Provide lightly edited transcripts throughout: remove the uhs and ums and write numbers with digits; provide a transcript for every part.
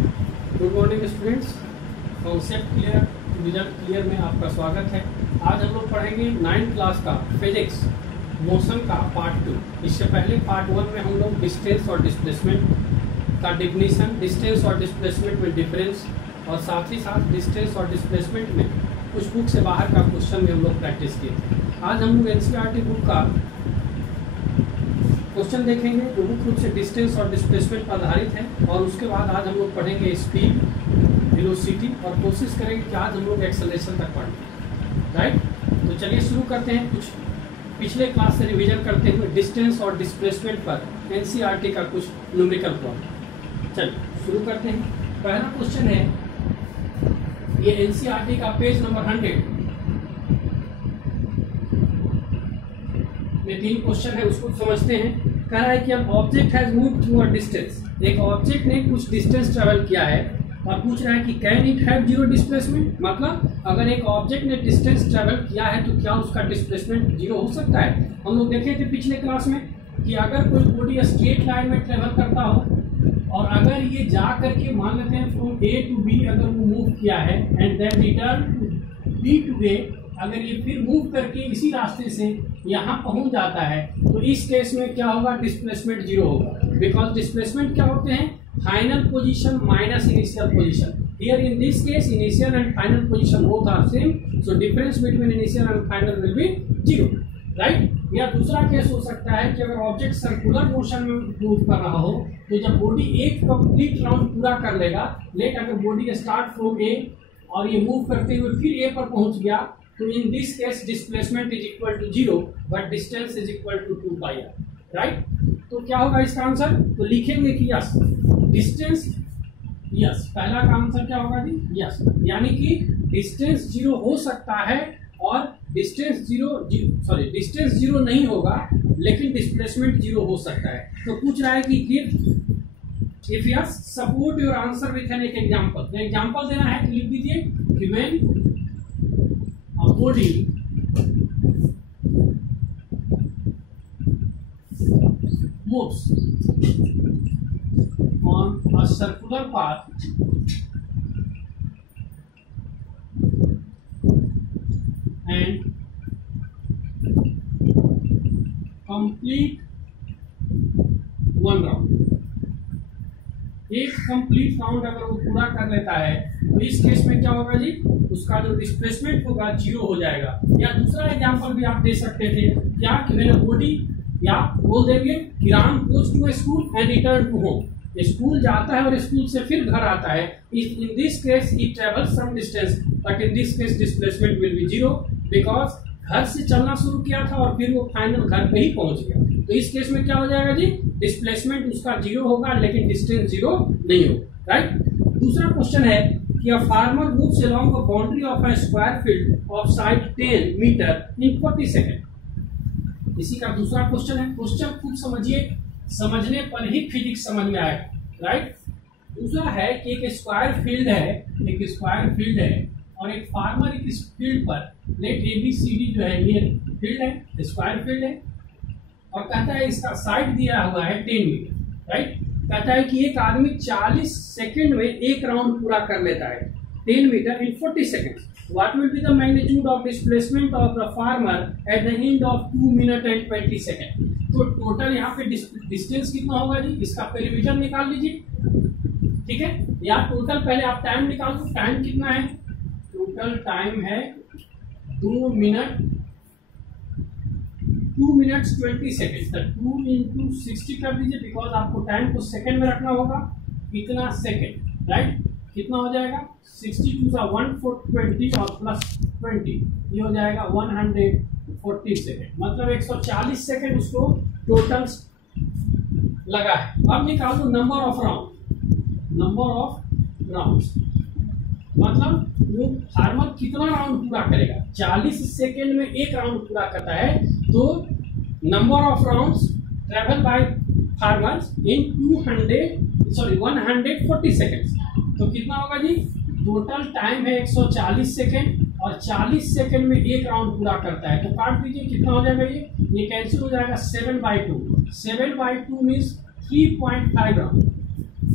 Good morning students. Concept clear result clear में आपका स्वागत है। आज हम लोग पढ़ेंगे 9th क्लास का फिजिक्स मोशन का पार्ट 2। इससे पहले पार्ट 1 में हम लोग डिस्टेंस और डिस्प्लेसमेंट का डिफिनीशन, डिस्टेंस और डिस्प्लेसमेंट में डिफरेंस और साथ ही साथ डिस्टेंस और डिस्प्लेसमेंट में कुछ बुक से बाहर का क्वेश्चन भी हम लोग प्रैक्टिस किए थे। आज हम लोग एनसीईआरटी बुक का क्वेश्चन देखेंगे जो मुख्य रूप से डिस्टेंस और डिस्प्लेसमेंट पर आधारित है, और उसके बाद आज हम लोग पढ़ेंगे स्पीड, वेलोसिटी और कोशिश करेंगे कि आज हम लोग एक्सेलरेशन तक पढ़ें। राइट, तो चलिए शुरू करते हैं। कुछ पिछले क्लास से रिवीजन करते हुए डिस्टेंस और डिस्प्लेसमेंट पर एनसीईआरटी का कुछ न्यूमेरिकल प्रॉब्लम। चलिए शुरू करते हैं। पहला क्वेश्चन है, ये एनसीईआरटी का पेज नंबर 100 में 3 क्वेश्चन है, उसको समझते हैं। कह रहा है कि अब object has moved through a distance, एक ऑब्जेक्ट ने कुछ डिस्टेंस ट्रेवल किया है और पूछ रहा है कि can it have zero displacement, मतलब अगर एक ऑब्जेक्ट ने डिस्टेंस ट्रेवल किया है तो क्या उसका डिस्प्लेसमेंट जीरो हो सकता है। हम लोग देखे थे पिछले क्लास में कि अगर कोई बॉडी स्ट्रेट लाइन में ट्रेवल करता हो और अगर ये जा करके मान लेते हैं फ्रॉम ए टू बी अगर वो मूव किया है and then return B to A, अगर ये फिर मूव करके इसी रास्ते से यहाँ पहुंच जाता है तो इस केस में क्या होगा, डिस्प्लेसमेंट जीरो होगा। बिकॉज डिस्प्लेसमेंट क्या होते हैं, final position minus initial position. Here in this case initial and final position both are same, so difference between initial and final will be zero. Right, या दूसरा case हो सकता है कि अगर ऑब्जेक्ट सर्कुलर मोशन में मूव कर रहा हो तो जब बॉडी एक कंप्लीट राउंड पूरा कर लेगा, लेट अगर बॉडी स्टार्ट फ्रॉम ए और ये मूव करते हुए फिर ए पर पहुंच गया तो in this case displacement is equal to zero but distance is equal to 2πr। Right, तो क्या होगा इसका आंसर, तो लिखेंगे कि यस डिस्टेंस, यस पहला का आंसर क्या होगा जी, यस, यानी कि डिस्टेंस जीरो हो सकता है और डिस्टेंस जीरो नहीं होगा लेकिन डिस्प्लेसमेंट जीरो हो सकता है। तो पूछ रहा है कि if yes support your answer with an example. Example देना है तो लिख दीजिए कि when a body moves on a circular path and complete one round, एक कंप्लीट राउंड अगर वो पूरा कर लेता है तो इस केस में क्या होगा जी, उसका जो डिस्प्लेसमेंट होगा जीरो हो जाएगा। या दूसरा एग्जांपल भी आप दे सकते थे क्या कि मेरा बॉडी, या बोल देंगे कि Ram goes to school and return to home, school जाता है और स्कूल से फिर घर आता है। In this case he travel some distance but in this case displacement will be zero because घर से चलना शुरू किया था और फिर वो फाइनल घर पे ही पहुंच गया। तो इस केस में क्या हो जाएगा जी, डिस्प्लेसमेंट उसका जीरो होगा लेकिन डिस्टेंस जीरो नहीं होगा। राइट, दूसरा क्वेश्चन है कि a farmer moves along a boundary of a square field of side 10 metre in 40 second. इसी का दूसरा क्वेश्चन है। क्वेश्चन खूब समझिए, समझने पर ही फिजिक्स समझ में आएगा। राइट, दूसरा है कि एक स्क्वायर फील्ड है और एक फार्मर इस फील्ड पर लेट ABCD जो है ये फील्ड है, स्क्वायर फील्ड है, और कहता है इसका साइड दिया हुआ है 10 मीटर। राइट, कहता है कि एक आदमी 40 सेकंड में एक राउंड पूरा कर लेता है 10 metre in 40 second. What will be the magnitude of displacement of the farmer at the end of 2 minute and 20 second. तो टोटल यहाँ पे डिस्टेंस कितना होगा जी, इसका पेरीमीटर निकाल लीजिए। ठीक है, या टोटल पहले आप टाइम निकाल दो, टाइम कितना है, टोटल टाइम है 2 मिनट्स 20 सेकेंड। तो 2 इंटू 60 कर दीजिए बिकॉज आपको टाइम को सेकेंड में रखना होगा। कितना सेकेंड, राइट, कितना हो जाएगा 62 सा 120 और प्लस 20 ये हो जाएगा 140 सेकेंड, मतलब 140 सेकेंड उसको टोटल लगा है। अब निकाल दो नंबर ऑफ राउंड्स, मतलब वो फार्मर कितना राउंड पूरा करेगा। 40 सेकेंड में एक राउंड पूरा करता है तो number of rounds travel by farmers in 140 seconds. तो कितना होगा जी, टोटल टाइम है 140 सेकेंड और 40 सेकेंड में एक राउंड पूरा करता है। तो काट दीजिए, कितना हो जाएगा ये कैंसिल हो जाएगा 7/2 मीन्स 3.5 राउंड।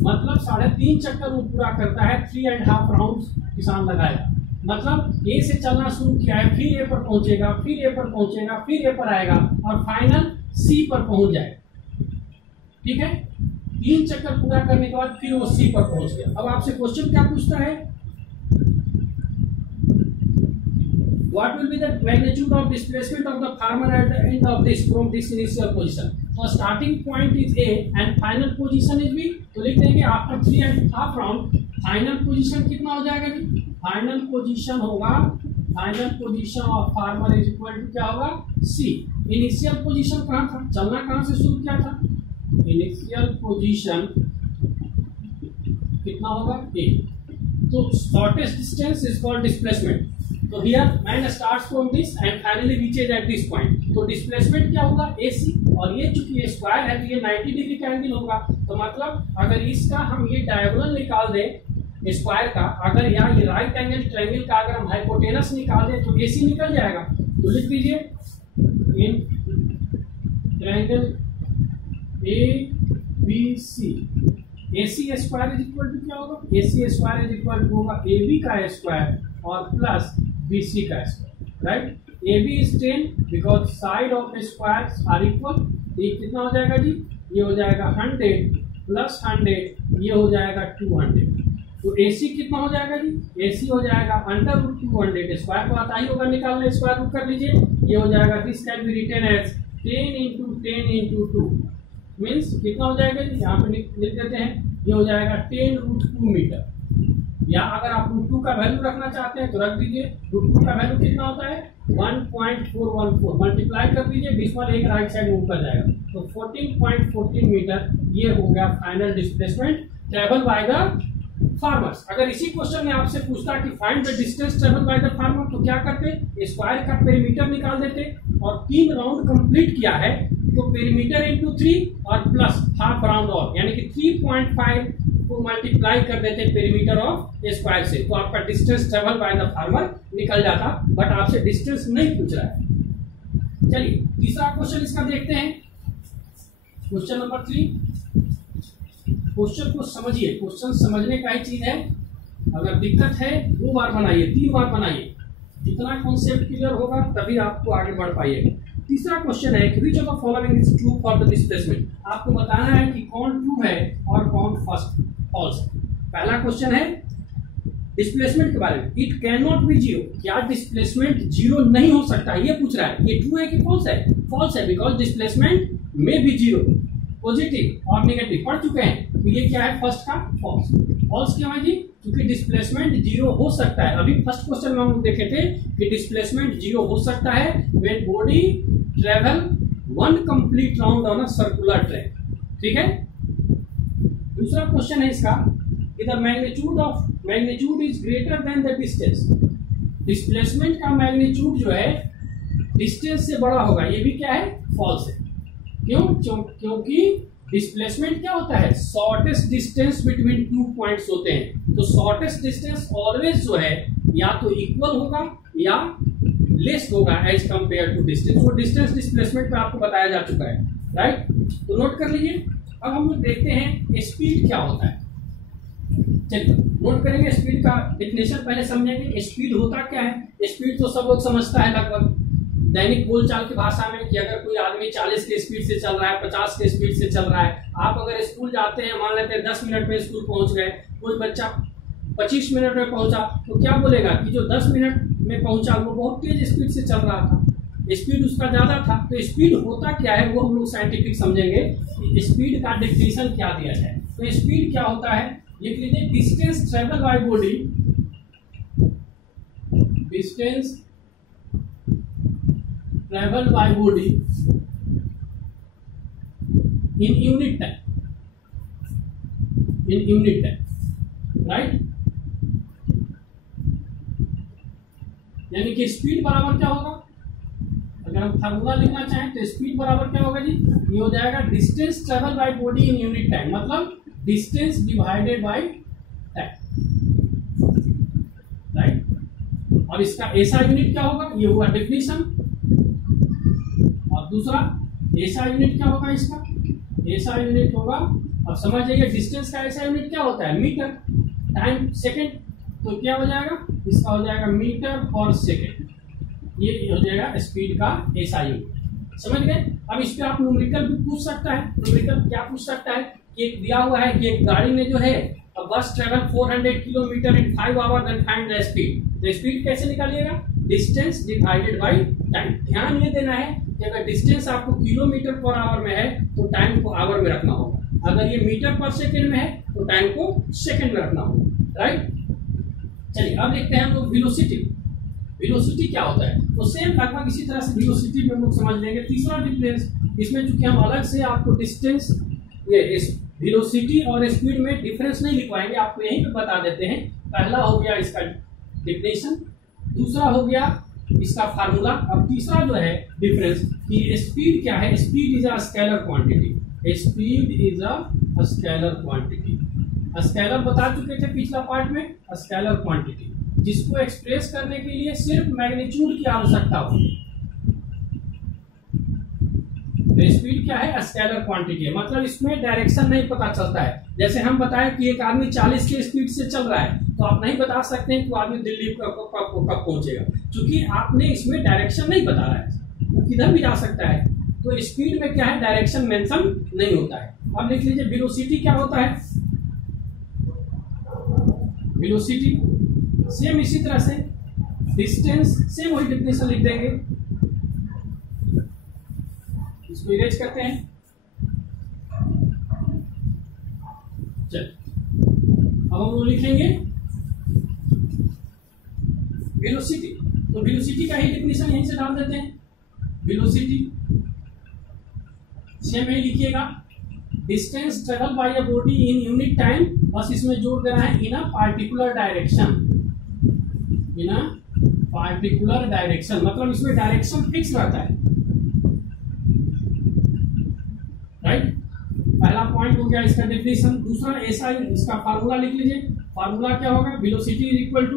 मतलब 3.5 चक्कर वो पूरा करता है, 3.5 राउंड किसान लगाएगा। मतलब ए से चलना शुरू किया है, फिर ए पर पहुंचेगा, फिर ए पर पहुंचेगा, फिर ए पर आएगा और फाइनल सी पर पहुंच जाएगा। ठीक है, 3 चक्कर पूरा करने के बाद फिर वो सी पर पहुंच गया। अब आपसे क्वेश्चन क्या पूछता है, what will be the magnitude of displacement of the farmer at the end of this from this initial position? So starting point is A and final position is B. तो लिख देंगे after 3.5 round फाइनल पोजीशन कितना हो जाएगा जी? Final position होगा, final position of farmer is equal to क्या होगा? सी। इनिशियल पोजीशन कहाँ था, चलना कहाँ से शुरू किया था? इनिशियल पोजीशन कितना होगा? ए। तो shortest distance is called displacement. तो here man starts from this end finally reaches at this point. तो डिस्प्लेसमेंट क्या होगा? AC। और ये चूंकि ये स्क्वायर है तो ये 90 डिग्री का एंगल होगा। तो मतलब अगर इसका हम ये डायगोनल निकाल दें स्क्वायर का, अगर यहाँ ये राइट एंगल ट्रायंगल का अगर हम हाइपोटेनस निकाल दें तो AC निकल जाएगा। तो लिख दीजिए in triangle ABC AC square is equal to क्या होगा? AC square is equal to होगा AB का स्क्वायर और प्लस BC का square. Right, AB is 10 because side of square are equal. ये कितना हो जाएगा जी? ये हो जाएगा 100 प्लस 100, ये हो जाएगा 200। तो AC कितना हो जाएगा जी? AC हो जाएगा √200। स्क्वायर को आता ही होगा निकालने, स्क्वायर रूट कर लीजिए। ये हो जाएगा this can be written as 10 × 10 × 2 means कितना हो जाएगा जी? यहाँ पे लिख देते हैं, ये हो जाएगा 10√2 मीटर। या अगर आप √2 का वैल्यू रखना चाहते हैं तो रख दीजिए। √2 का वैल्यू कितना होता है? 1.414। मल्टीप्लाई कर दीजिए, डिसिमल एक राइट साइड मूव कर जाएगा। तो 14.14 मीटर ये हो गया final displacement travel by the farmers. अगर इसी क्वेश्चन में आपसे पूछता कि find the distance travel by the farmer तो क्या करते? स्क्वायर का पेरीमीटर निकाल देते और 3 राउंड कंप्लीट किया है तो पेरीमीटर इंटू 3 और प्लस हाफ राउंड और यानी कि 3.5 को मल्टीप्लाई कर देते पेरीमीटर ऑफ स्क्वायर से, तो आपका distance travel by the farmer निकल जाता। बट आपसे डिस्टेंस नहीं पूछ रहा है। चलिए तीसरा क्वेश्चन इसका देखते हैं। Question number 3। क्वेश्चन को समझिए, क्वेश्चन समझने का ही चीज है। अगर दिक्कत है 2 बार बनाइए, 3 बार बनाइए, जितना कॉन्सेप्ट क्लियर होगा तभी आपको आगे बढ़ पाइएगा। तीसरा क्वेश्चन है कि which of the following is true for the displacement. आपको बताना है कि कौन ट्रू है और कौन फॉल्स है। पहला क्वेश्चन है डिस्प्लेसमेंट के बारे में। It can not be zero. क्या डिस्प्लेसमेंट जीरो नहीं हो सकता, ये पूछ रहा है। ये ट्रू है कि फॉल्स है? फॉल्स है, बिकॉज डिस्प्लेसमेंट में बी जीरो, पॉजिटिव और नेगेटिव पढ़ चुके हैं। तो ये क्या है? फर्स्ट का फॉल्स। फॉल्स क्यों है जी? क्योंकि डिस्प्लेसमेंट जीरो हो सकता है। अभी फर्स्ट क्वेश्चन में हम देखे थे कि डिस्प्लेसमेंट जीरो हो सकता है when body travel 1 complete round on a circular track. ठीक है। दूसरा क्वेश्चन है इसका कि the magnitude is greater than the distance. Displacement का मैग्नीट्यूड जो है डिस्टेंस से बड़ा होगा। ये भी क्या है? फॉल्स है। क्योंकि डिस्प्लेसमेंट क्या होता है? शॉर्टेस्ट डिस्टेंस बिटवीन 2 पॉइंट्स होते हैं। तो शॉर्टेस्ट डिस्टेंस ऑलवेज जो है या तो इक्वल होगा या लेस होगा एज कंपेयर टू डिस्टेंस। वो डिस्टेंस डिस्प्लेसमेंट पे आपको बताया जा चुका है। राइट, तो नोट कर लीजिए। अब हम लोग देखते हैं स्पीड क्या होता है। चलिए नोट करेंगे स्पीड का डेफिनेशन पहले समझेंगे। स्पीड होता क्या है? स्पीड तो सब लोग समझता है लगभग दैनिक बोलचाल की भाषा में कि अगर कोई आदमी 40 के स्पीड से चल रहा है, 50 के स्पीड से चल रहा है। आप अगर स्कूल जाते हैं, मान लेते हैं 10 मिनट में स्कूल पहुंच गए, कोई बच्चा 25 मिनट में पहुंचा तो क्या बोलेगा कि जो 10 मिनट में पहुंचा वो बहुत तेज स्पीड से चल रहा था, स्पीड उसका ज्यादा था। तो स्पीड होता क्या है वो हम लोग साइंटिफिक समझेंगे। स्पीड का डेफिनेशन क्या दिया जाए। तो स्पीड क्या होता है ये लीजिए, distance travel by body, distance travel by body in unit time, in unit time. Right, यानी कि स्पीड बराबर क्या होगा? अगर हम फार्मूला लिखना चाहें तो स्पीड बराबर क्या होगा जी? ये हो जाएगा distance travel by body in unit time, मतलब distance divided by time. Right, और इसका ऐसा यूनिट क्या होगा? ये हुआ डेफिनेशन। और दूसरा ऐसा यूनिट क्या होगा? इसका ऐसा यूनिट होगा अब समझ जाइए डिस्टेंस का ऐसा यूनिट क्या होता है, मीटर, टाइम सेकेंड, तो क्या हो जाएगा, इसका हो जाएगा मीटर पर सेकेंड, ये हो जाएगा स्पीड का ऐसा यूनिट। समझ गए। अब इस पे आप न्यूमेरिकल भी पूछ सकता है। न्यूमेरिकल क्या पूछ सकता है कि एक दिया हुआ है कि एक गाड़ी में जो है bus travel 400 kilometre in 5 hour, then find the speed. तो स्पीड कैसे निकालिएगा, डिस्टेंस डिवाइडेड बाय टाइम। ध्यान ये देना है कि अगर डिस्टेंस आपको किलोमीटर पर आवर में है तो टाइम को आवर में रखना होगा, अगर ये मीटर पर सेकेंड में है तो टाइम को सेकेंड में रखना होगा, राइट। चलिए अब देखते हैं हम लोग वेलोसिटी। वेलोसिटी क्या होता है, तो सेम लगभग इसी तरह से वेलोसिटी में हम लोग समझ लेंगे। तीसरा डिफरेंस इसमें चूंकि हम अलग से आपको डिस्टेंस, ये वेलोसिटी और स्पीड में डिफरेंस नहीं लिखवाएंगे, आपको यहीं पे बता देते हैं। पहला हो गया इसका डेफिनेशन, दूसरा हो गया इसका फार्मूला, और तीसरा जो है डिफरेंस कि स्पीड क्या है। Speed is a scalar quantity, speed is a scalar quantity. Scalar बता चुके थे पिछला पार्ट में, स्केलर क्वांटिटी जिसको एक्सप्रेस करने के लिए सिर्फ मैग्नीट्यूड की आवश्यकता होती है। तो स्पीड क्या है, स्केलर क्वांटिटी है, मतलब इसमें डायरेक्शन नहीं पता चलता है। जैसे हम बताएं कि एक आदमी 40 की स्पीड से चल रहा है तो आप नहीं बता सकते हैं कि वो आदमी दिल्ली कब पहुंचेगा, क्योंकि आपने इसमें डायरेक्शन नहीं बता रहा है, वो किधर भी जा सकता है। तो स्पीड में क्या है, डायरेक्शन मेंशन नहीं होता है। अब लिख लीजिए वेलोसिटी क्या होता है। वेलोसिटी सेम इसी तरह से, डिस्टेंस सेम वही डेफिनेशन लिख देंगे, इसको इरेज करते हैं। चल अब हम लोग लिखेंगे वेलोसिटी, तो वेलोसिटी का ही डेफिनेशन यहीं से डाल देते हैं। वेलोसिटी सेम ही लिखिएगा, distance travel by a body in unit time, बस इसमें जोड़ देना है in a particular direction, in a particular direction, मतलब इसमें डायरेक्शन फिक्स रहता है, राइट। पहला पॉइंट हो गया इसका डेफिनेशन। दूसरा ऐसा इसका फार्मूला लिख लीजिए। फार्मूला क्या होगा, velocity is equal to,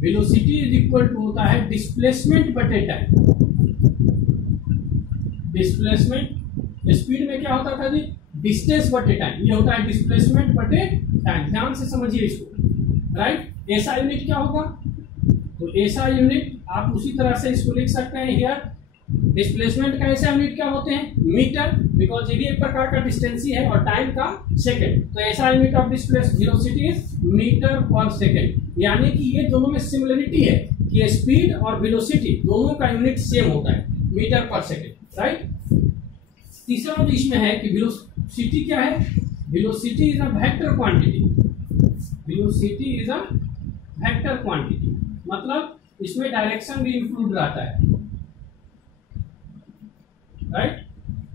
velocity is equal to होता है डिस्प्लेसमेंट बटे टाइम। डिस्प्लेसमेंट, स्पीड में क्या होता था जी, डिस्टेंस बटे टाइम, ये होता है डिस्प्लेसमेंट बटे टाइम। ध्यान से समझिए इसको, राइट। ऐसा यूनिट क्या होगा, तो ऐसा यूनिट आप उसी तरह से इसको लिख सकते हैं हियर। डिस्प्लेसमेंट का ऐसा यूनिट क्या होते हैं, मीटर, बिकॉज ये भी एक प्रकार का डिस्टेंस ही है, और टाइम का सेकंड। तो ऐसा unit of displace velocity is metre per second, यानी कि ये दोनों में सिमिलरिटी है कि स्पीड और वेलोसिटी दोनों का यूनिट सेम होता है, मीटर पर सेकंड, राइट। तीसरा जो इसमें है कि वेलोसिटी क्या है, velocity is a vector quantity, velocity is a vector quantity, मतलब इसमें डायरेक्शन भी इंक्लूड रहता है, राइट।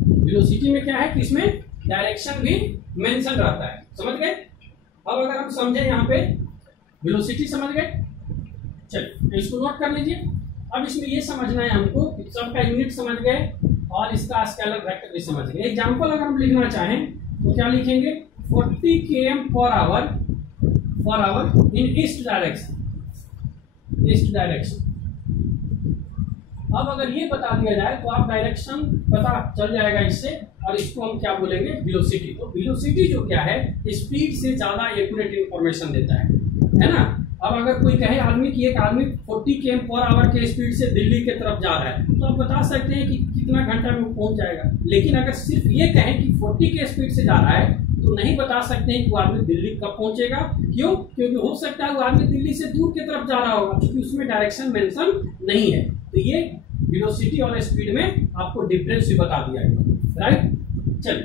वेलोसिटी में क्या है कि इसमें डायरेक्शन भी मेंशन रहता है, समझ गए। अब अगर हम समझे यहाँ पे वेलोसिटी समझ गए, चलिए इसको नोट कर लीजिए। अब इसमें ये समझना है हमको कि सबका यूनिट समझ गए और इसका स्केलर वेक्टर भी समझ गए। एग्जांपल अगर हम लिखना चाहें तो क्या लिखेंगे, 40 km पर आवर इन ईस्ट डायरेक्शन, ईस्ट डायरेक्शन। अब अगर ये बता दिया जाए तो आप डायरेक्शन पता चल जाएगा इससे, और इसको हम क्या बोलेंगे, वेलोसिटी। तो वेलोसिटी जो क्या है, स्पीड से ज्यादा एक्यूरेट इंफॉर्मेशन देता है ना। अब अगर कोई कहे आदमी कि एक आदमी 40 km पर आवर के स्पीड से दिल्ली की तरफ जा रहा है, तो आप बता सकते हैं कि कितना घंटा में वो पहुंच जाएगा। लेकिन अगर सिर्फ ये कहें कि 40 के स्पीड से जा रहा है, तो नहीं बता सकते हैं कि वो आदमी दिल्ली कब पहुंचेगा। क्यों, क्योंकि हो सकता है वो आदमी दिल्ली से दूर की तरफ जा रहा होगा, क्योंकि उसमें डायरेक्शन मेंशन नहीं है। तो ये वेलोसिटी और स्पीड में आपको डिफरेंस भी बता दिया गया, राइट। चलिए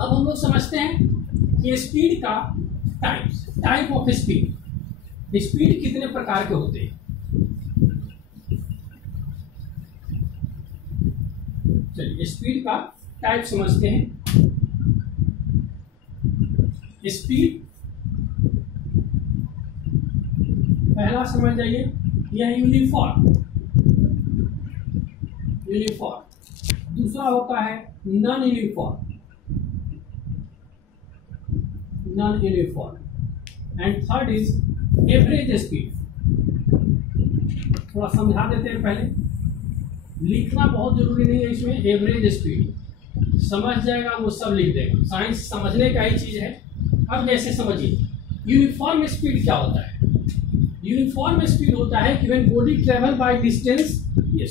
अब हम लोग समझते हैं कि स्पीड का टाइप ऑफ स्पीड, स्पीड कितने प्रकार के होते हैं। चलिए स्पीड का टाइप समझते हैं। स्पीड पहला समझ जाइए, यह यूनिफॉर्म, यूनिफॉर्म। दूसरा होता है non uniform, non uniform. And third is average speed. थोड़ा समझा देते हैं पहले, लिखना बहुत जरूरी नहीं है इसमें। एवरेज स्पीड, समझ जाएगा वो सब लिख देगा, साइंस समझने का ही चीज है। अब जैसे समझिए यूनिफॉर्म स्पीड क्या होता है। यूनिफॉर्म स्पीड होता है कि when body travel by distance, ये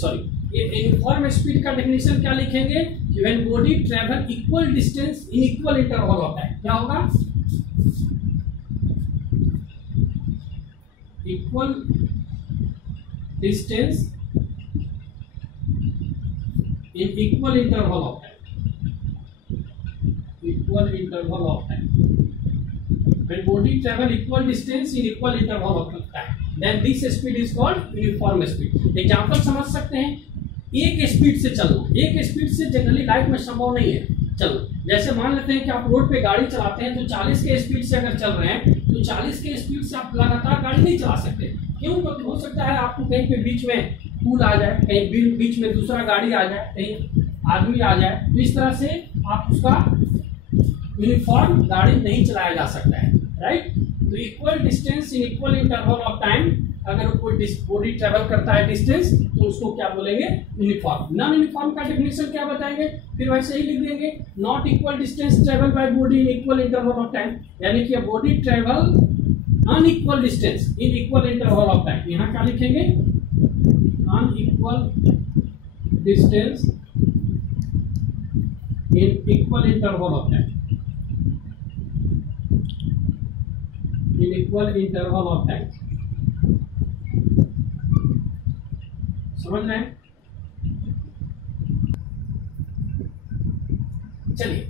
यूनिफॉर्म स्पीड का डेफिनेशन क्या लिखेंगे कि when body travel equal distance in equal interval of time. क्या होगा? Equal distance in equal interval of time, equal interval of time. When body travel equal distance in equal interval of time, then this speed is called uniform speed. Example समझ सकते हैं, एक speed से चलना, एक speed से generally life में संभव नहीं है चलना। जैसे मान लेते हैं कि आप रोड पे गाड़ी चलाते हैं तो 40 के स्पीड से अगर चल रहे हैं तो 40 के स्पीड से आप लगातार गाड़ी नहीं चला सकते। क्यों? क्योंकि हो सकता है आपको कहीं पे बीच में पुल आ जाए, कहीं बीच में दूसरा गाड़ी आ जाए, कहीं आदमी आ जाए, तो इस तरह से आप उसका यूनिफॉर्म गाड़ी नहीं चलाया जा सकता है, राइट। तो equal distance in equal interval of time, अगर कोई बॉडी ट्रेवल करता है डिस्टेंस तो उसको क्या बोलेंगे? यूनिफॉर्म। नॉन यूनिफॉर्म का डेफिनेशन क्या बताएंगे? फिर वैसे ही लिख देंगे, not equal distance travel by body in equal interval of time, यानी कि body travel unequal distance in equal interval of time. यहाँ क्या लिखेंगे? Unequal distance in equal interval of time, in equal interval of time. समझ रहे हैं? चलिए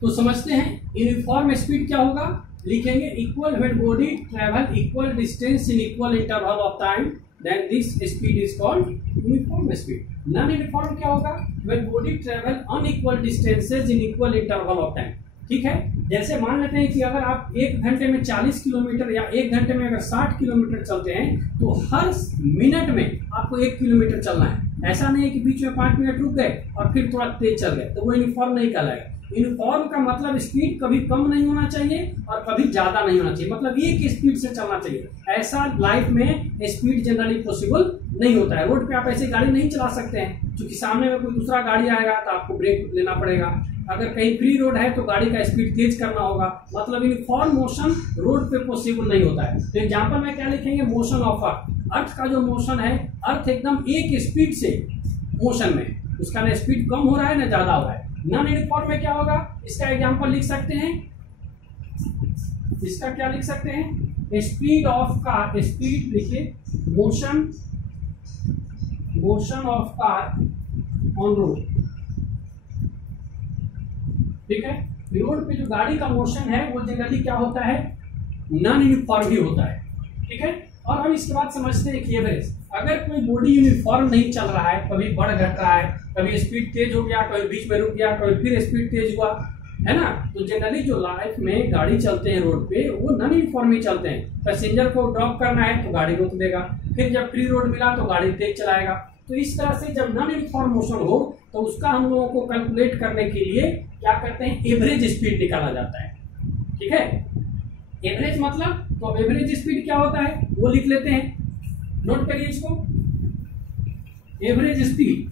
तो समझते हैं यूनिफॉर्म स्पीड क्या होगा। लिखेंगे equal when body travel equal distance in equal interval of time, then this speed is called uniform speed. Non uniform क्या होगा? When body travel unequal distances in equal interval of time. ठीक है, जैसे मान लेते हैं कि अगर आप 1 घंटे में 40 किलोमीटर या 1 घंटे में अगर 60 किलोमीटर चलते हैं तो हर मिनट में आपको 1 किलोमीटर चलना है। ऐसा नहीं है कि बीच में 5 मिनट रुक गए और फिर थोड़ा तेज चल गए, तो वो यूनिफॉर्म नहीं कहलाएगा। यूनिफॉर्म का मतलब स्पीड कभी कम नहीं होना चाहिए और कभी ज्यादा नहीं होना चाहिए, मतलब एक स्पीड से चलना चाहिए। ऐसा लाइफ में स्पीड जनरली पॉसिबल नहीं होता है। रोड पे आप ऐसे गाड़ी नहीं चला सकते हैं, क्योंकि सामने में कोई दूसरा गाड़ी आएगा तो आपको ब्रेक लेना पड़ेगा। अगर कहीं फ्री रोड है तो गाड़ी का स्पीड तेज करना होगा, मतलब यूनिफॉर्म मोशन रोड पे पॉसिबल नहीं होता है। तो एग्जांपल में क्या लिखेंगे? Motion of earth. अर्थ का जो मोशन है, अर्थ एकदम एक स्पीड से मोशन में, उसका ना स्पीड कम हो रहा है ना ज्यादा हो रहा है। नॉन यूनिफॉर्म में क्या होगा? इसका एग्जांपल लिख सकते हैं, इसका क्या लिख सकते हैं? स्पीड ऑफ कार, स्पीड लिखिए, motion of car on road. ठीक है, रोड पे जो गाड़ी का मोशन है वो जनरली क्या होता है? नॉन यूनिफॉर्म ही होता है। ठीक है, और हम इसके बाद समझते हैं कि एवरेज। अगर कोई बॉडी यूनिफॉर्म नहीं चल रहा है, कभी बढ़ घट रहा है, कभी स्पीड तेज हो गया, कभी बीच में रुक गया, कभी फिर स्पीड तेज हुआ, है ना, तो जनरली जो लाइफ में गाड़ी चलते हैं रोड पे वो नॉन यूनिफॉर्म ही चलते हैं। पैसेंजर को ड्रॉप करना है तो गाड़ी रोक देगा, फिर जब फ्री रोड मिला तो गाड़ी तेज चलाएगा। तो इस तरह से जब नॉन यूनिफॉर्म मोशन हो तो उसका हम लोगों को कैलकुलेट करने के लिए क्या करते हैं? एवरेज स्पीड निकाला जाता है। ठीक है, एवरेज मतलब, तो एवरेज स्पीड क्या होता है वो लिख लेते हैं, नोट करिए इसको। एवरेज स्पीड,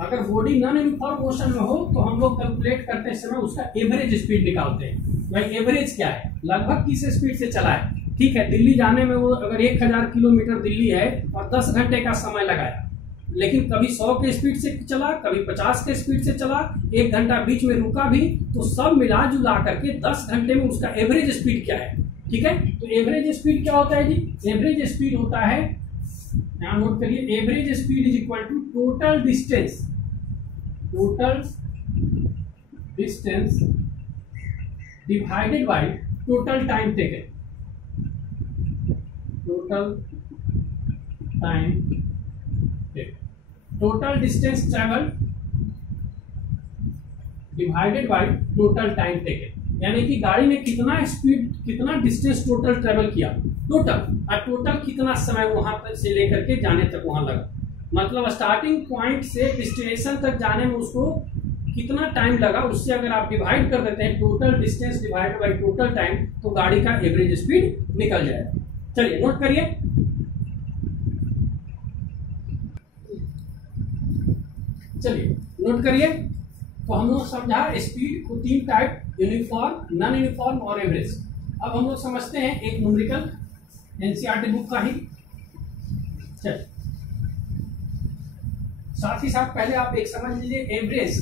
अगर बॉडी नॉन यूनिफॉर्म मोशन में हो तो हम लोग कैलकुलेट करते समय उसका एवरेज स्पीड निकालते हैं। भाई एवरेज क्या है? लगभग किस स्पीड से चला है। ठीक है, दिल्ली जाने में वो अगर 1000 किलोमीटर दिल्ली है और 10 घंटे का समय लगाया, लेकिन कभी 100 के स्पीड से चला, कभी 50 के स्पीड से चला, 1 घंटा बीच में रुका भी, तो सब मिला जुला करके 10 घंटे में उसका एवरेज स्पीड क्या है। ठीक है, तो एवरेज स्पीड क्या होता है जी? एवरेज स्पीड होता है, यहाँ नोट करिए, average speed is equal to total distance divided by total time taken, total distance travel divided by total time taken, यानी कि गाड़ी ने कितना स्पीड, कितना डिस्टेंस टोटल ट्रेवल किया, टोटल कितना समय वहां तक से लेकर के जाने तक वहां लगा, मतलब स्टार्टिंग पॉइंट से डेस्टिनेशन तक जाने में उसको कितना टाइम लगा, उससे अगर आप डिवाइड कर देते हैं total distance divide by total time, तो गाड़ी का एवरेज स्पीड निकल जाएगा। चलिए नोट करिए, तो हम लोग समझा स्पीड को तीन टाइप, यूनिफॉर्म, नॉन यूनिफॉर्म और एवरेज। अब हम लोग समझते हैं एक न्यूमेरिकल एनसीईआरटी बुक का ही। चल साथ ही साथ पहले आप एक समझ लीजिए एवरेज,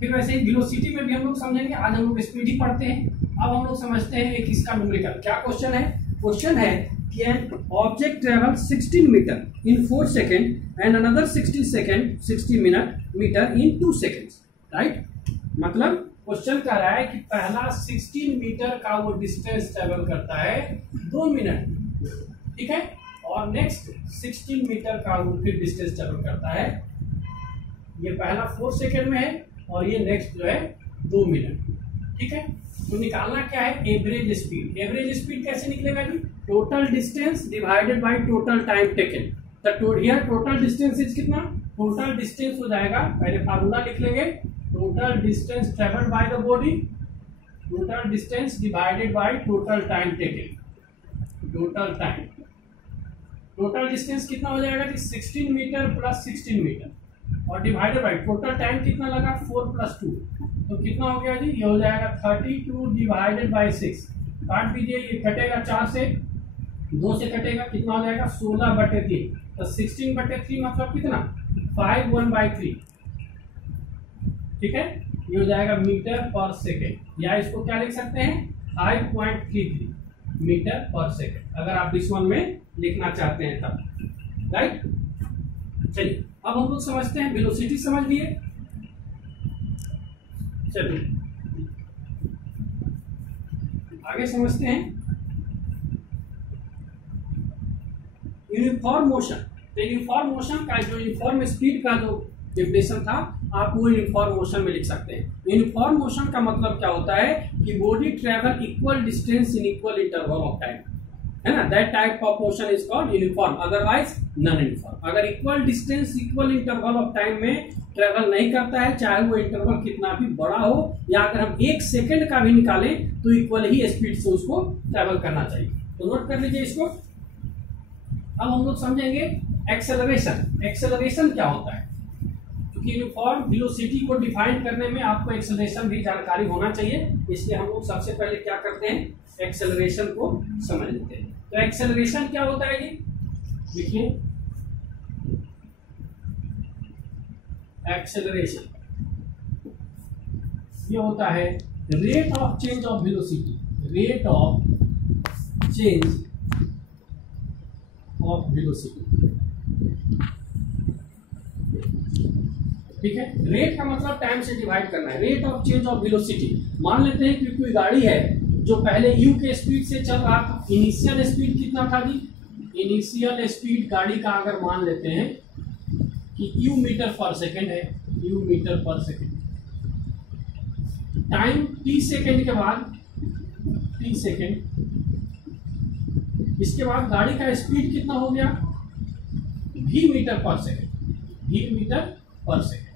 फिर वैसे ही वेलोसिटी में भी हम लोग समझेंगे। आज हम लोग स्पीड ही पढ़ते हैं। अब हम लोग समझते हैं एक इसका न्यूमेरिकल। क्या क्वेश्चन है? क्वेश्चन है कि an object travel 16 metre in 4 second and another 60 metre in 2 seconds, right. मतलब क्वेश्चन कह रहा है कि पहला 16 मीटर का वो डिस्टेंस ट्रेवल करता है 2 मिनट, ठीक है, और नेक्स्ट 16 मीटर का वो फिर डिस्टेंस ट्रेवल करता है, ये पहला 4 सेकेंड में है और ये नेक्स्ट जो है 2 मिनट, ठीक है। तो निकालना क्या है? Average speed. एवरेज स्पीड कैसे निकलेगा जी? Total distance divided by total time taken. तो हियर टोटल डिस्टेंस इज कितना? टोटल डिस्टेंस हो जाएगा, पहले फार्मूला लिख लेंगे, total distance travelled by the body, total distance divided by total time taken, total time. Total distance कितना हो जाएगा जी? 16 मीटर प्लस 16 मीटर और डिवाइडेड बाय टोटल टाइम कितना लगा? 4 + 2, तो कितना हो गया जी? ये हो जाएगा 32 डिवाइडेड बाय 6। काट दीजिए, ये कटेगा 4 से, 2 से कटेगा, कितना हो जाएगा? 16/3। तो 16/3 मतलब कितना? 5/1/3, ठीक है। ये हो जाएगा मीटर पर सेकेंड, या इसको क्या लिख सकते हैं? 5.33 मीटर पर सेकेंड, अगर आप इस वन में लिखना चाहते हैं तब, राइट। चलिए अब हम लोग समझते हैं वेलोसिटी। समझ लिए? चलिए आगे समझते हैं यूनिफॉर्म मोशन। तो यूनिफॉर्म मोशन का जो यूनिफॉर्म स्पीड का जो डेफिनेशन था, आप वो यूनिफॉर्म मोशन में लिख सकते हैं। यूनिफॉर्म मोशन का मतलब क्या होता है कि body travel equal distance in equal interval of time, है ना। That type of motion is called uniform, otherwise non uniform. अगर equal distance equal interval of time में ट्रेवल नहीं करता है, चाहे वो इंटरवल कितना भी बड़ा हो, या अगर हम 1 सेकेंड का भी निकालें तो इक्वल ही स्पीड से उसको ट्रेवल करना चाहिए। तो नोट कर लीजिए इसको। अब हम लोग समझेंगे एक्सेलरेशन। एक्सेलरेशन क्या होता है? क्योंकि यूनिफॉर्म वेलोसिटी को डिफाइन करने में आपको एक्सेलरेशन भी जानकारी होना चाहिए, इसलिए हम लोग सबसे पहले क्या करते हैं? एक्सेलरेशन को समझ लेते हैं। तो एक्सेलरेशन क्या होता है जी? देखिए, एक्सेलरेशन ये होता है rate of change of velocity, rate of change of velocity, ठीक है। रेट का मतलब टाइम से डिवाइड करना है। Rate of change of velocity, मान लेते हैं कि कोई गाड़ी है जो पहले u के स्पीड से चल रहा था। इनिशियल स्पीड कितना था जी? इनिशियल स्पीड गाड़ी का अगर मान लेते हैं कि u मीटर पर सेकेंड है, u मीटर पर सेकेंड, टाइम t सेकेंड के बाद, t सेकेंड, इसके बाद गाड़ी का स्पीड कितना हो गया? v मीटर पर सेकेंड, v मीटर पर सेकेंड।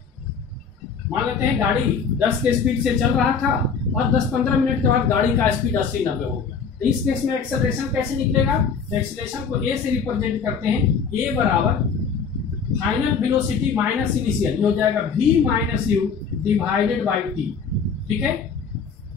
मान लेते हैं गाड़ी 10 के स्पीड से चल रहा था और 10-15 मिनट के बाद गाड़ी का स्पीड 80-90 हो गया। तो इस केस में एक्सेलरेशन कैसे निकलेगा? तो एक्सेलरेशन को a से रिप्रेजेंट करते हैं, a बराबर फाइनल वेलोसिटी माइनस इनिशियल, ये हो जाएगा v minus you divided by T, ठीक है,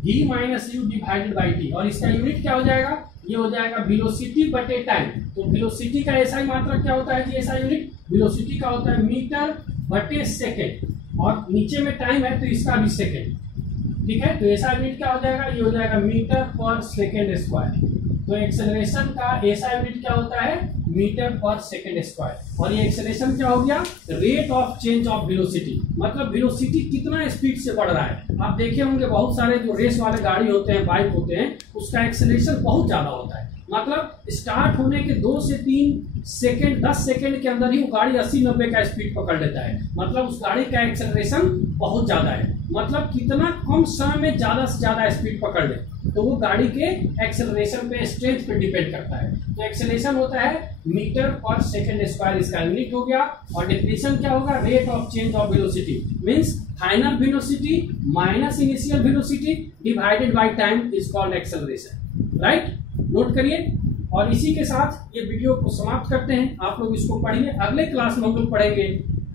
v minus you divided by T. और इसका यूनिट क्या हो जाएगा? ये हो जाएगा वेलोसिटी बटे टाइम। तो वेलोसिटी का ऐसा ही मात्रक क्या होता है कि ऐसा यूनिट वेलोसिटी का होता है मीटर बटे सेकेंड, और नीचे में टाइम है तो इसका भी सेकेंड, ठीक है। तो ऐसा यूनिट क्या हो जाएगा? ये हो जाएगा मीटर पर सेकेंड स्क्वायर। तो एक्सेलरेशन का ऐसा यूनिट क्या होता है? मीटर पर सेकेंड स्क्वायर। और ये एक्सेलरेशन क्या हो गया? Rate of change of velocity, मतलब वेलोसिटी कितना स्पीड से बढ़ रहा है। आप देखे होंगे बहुत सारे जो रेस वाले गाड़ी होते हैं, बाइक होते हैं, उसका एक्सेलरेशन बहुत ज्यादा होता है। मतलब स्टार्ट होने के 2 से 3 सेकेंड, 10 सेकेंड के अंदर ही वो गाड़ी 80-90 का स्पीड पकड़ लेता है। मतलब उस गाड़ी का एक्सेलरेशन बहुत ज्यादा है। मतलब कितना कम समय में ज्यादा से ज्यादा स्पीड पकड़ ले, तो वो गाड़ी के एक्सेलरेशन पे, स्ट्रेंथ पे डिपेंड करता है। तो एक्सेलरेशन होता है मीटर पर सेकेंड स्क्वायर, इसका यूनिट हो गया। और डेफिनेशन क्या होगा? Rate of change of velocity means final velocity minus initial velocity divided by time is called acceleration, right. Note करिए। और इसी के साथ ये वीडियो को समाप्त करते हैं। आप लोग इसको पढ़िए। अगले क्लास में हम लोग पढ़ेंगे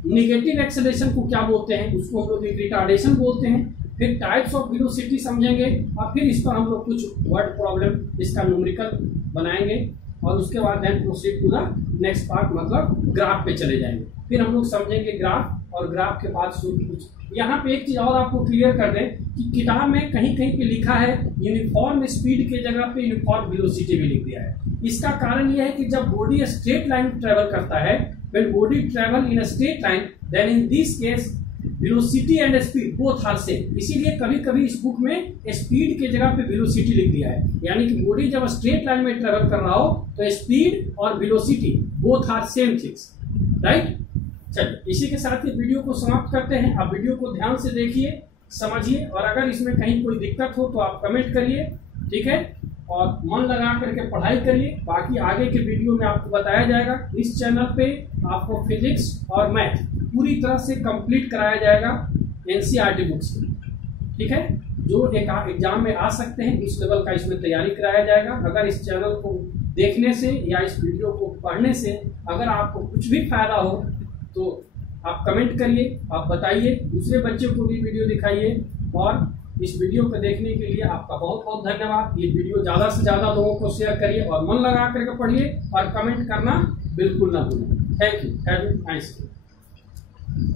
निगेटिव एक्सेलरेशन को क्या बोलते हैं, उसको हम लोग रिटार्डेशन बोलते हैं। फिर टाइप्स ऑफ वेलोसिटी समझेंगे और फिर इस पर हम लोग कुछ वर्ड प्रॉब्लम इसका न्यूमेरिकल बनाएंगे और उसके बाद then proceed to the next part, मतलब ग्राफ पे चले जाएंगे। फिर हम लोग समझेंगे ग्राफ, और ग्राफ के बाद शुरू कुछ यहाँ पे एक चीज और आपको क्लियर कर दें कि किताब में कहीं कहीं पे लिखा है यूनिफॉर्म स्पीड के जगह पे यूनिफॉर्म वेलोसिटी भी लिख दिया है। इसका कारण यह है कि जब बॉडी स्ट्रेट लाइन ट्रेवल करता है, when body travel in a straight line, then in this case velocity and speed both are same. इसीलिए कभी कभी इस बुक में स्पीड के जगह पे वेलोसिटी लिख दिया है, यानी कि बॉडी जब स्ट्रेट लाइन में ट्रेवल कर रहा हो तो स्पीड और velocity both are same things, right. चलिए इसी के साथ ये वीडियो को समाप्त करते हैं। आप वीडियो को ध्यान से देखिए, समझिए, और अगर इसमें कहीं कोई दिक्कत हो तो आप कमेंट करिए, ठीक है, और मन लगा करके पढ़ाई करिए। बाकी आगे के वीडियो में आपको बताया जाएगा। इस चैनल पे आपको फिजिक्स और मैथ पूरी तरह से कंप्लीट कराया जाएगा एनसीईआरटी बुक्स में, ठीक है, जो एक एग्जाम में आ सकते हैं, इस लेवल का इसमें तैयारी कराया जाएगा। अगर इस चैनल को देखने से या इस वीडियो को पढ़ने से अगर आपको कुछ भी फायदा हो तो आप कमेंट करिए, आप बताइए, दूसरे बच्चों को भी वीडियो दिखाइए। और इस वीडियो को देखने के लिए आपका बहुत बहुत धन्यवाद। ये वीडियो ज़्यादा से ज़्यादा लोगों को शेयर करिए और मन लगा करके पढ़िए और कमेंट करना बिल्कुल ना भूलें। Thank you, have a nice day.